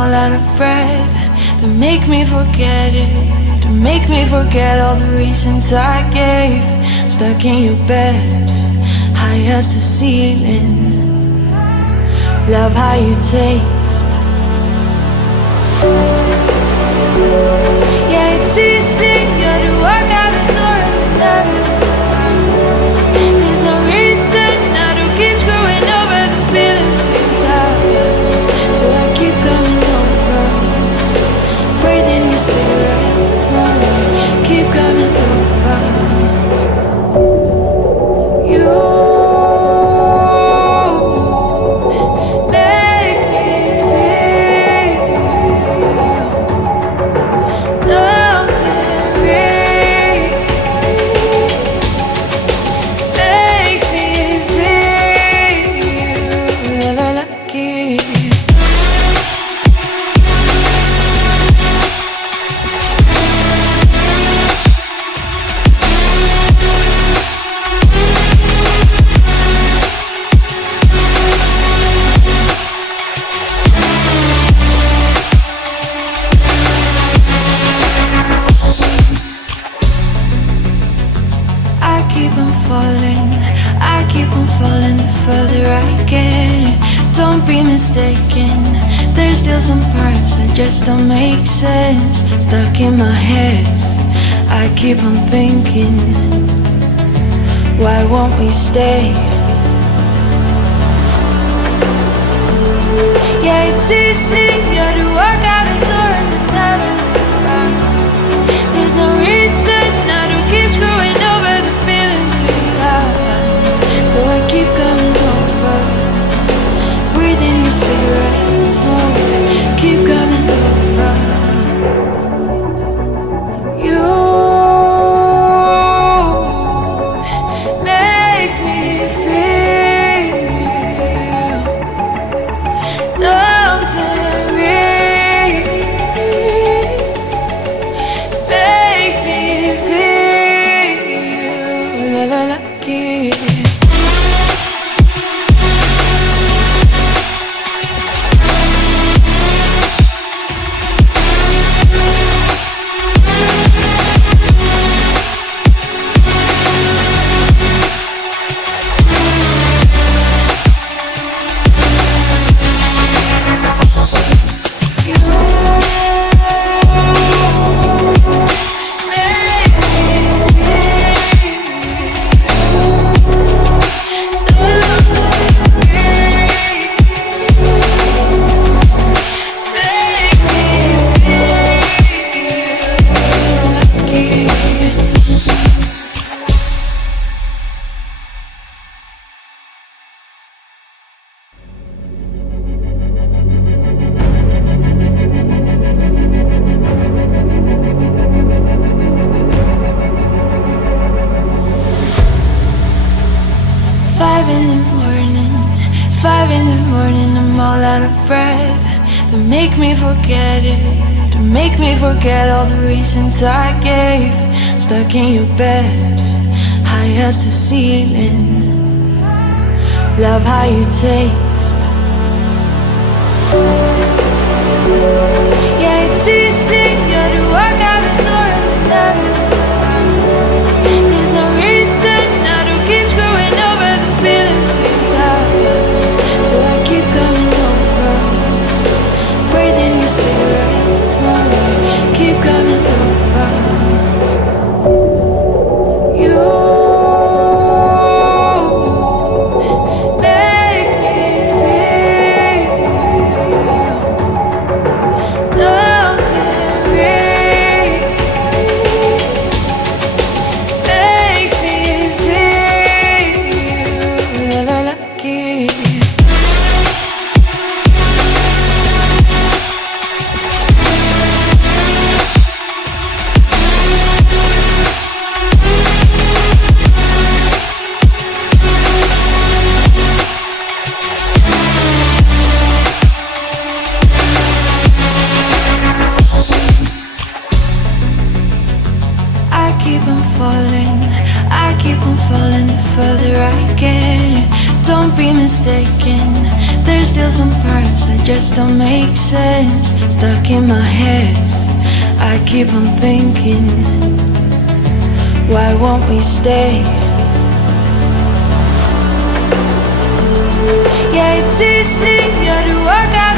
all out of breath. Don't make me forget it. Don't make me forget all the reasons I gave. Stuck in your bed, high as the ceiling. Love how you taste. Yeah, it's easy, you're to walk out the door and never look back. There's no reason now to keep screwing over the feelings we have. So I keep coming over, breathing your cigarette smoke. Keep coming over. You just don't make sense. Stuck in my head, I keep on thinking, why won't we stay? Yeah, it's easy, you're to walk out the door and never look back. There's no reason now to keep screwing over the feelings we have. So I keep coming over, breathing your cigarette smoke. Keep coming over. You make me feel something real. Make me feel lucky. I gave, stuck in your bed, high as the ceiling. Love how you taste. Yeah, it's easy, you're to walk out the door and never look back. There's no reason now to keep screwing over the feelings we have. So I keep coming over, breathing your cigarette smoke. Keep coming over. You just don't make sense. Stuck in my head, I keep on thinking, why won't we stay? Yeah, it's easier to work out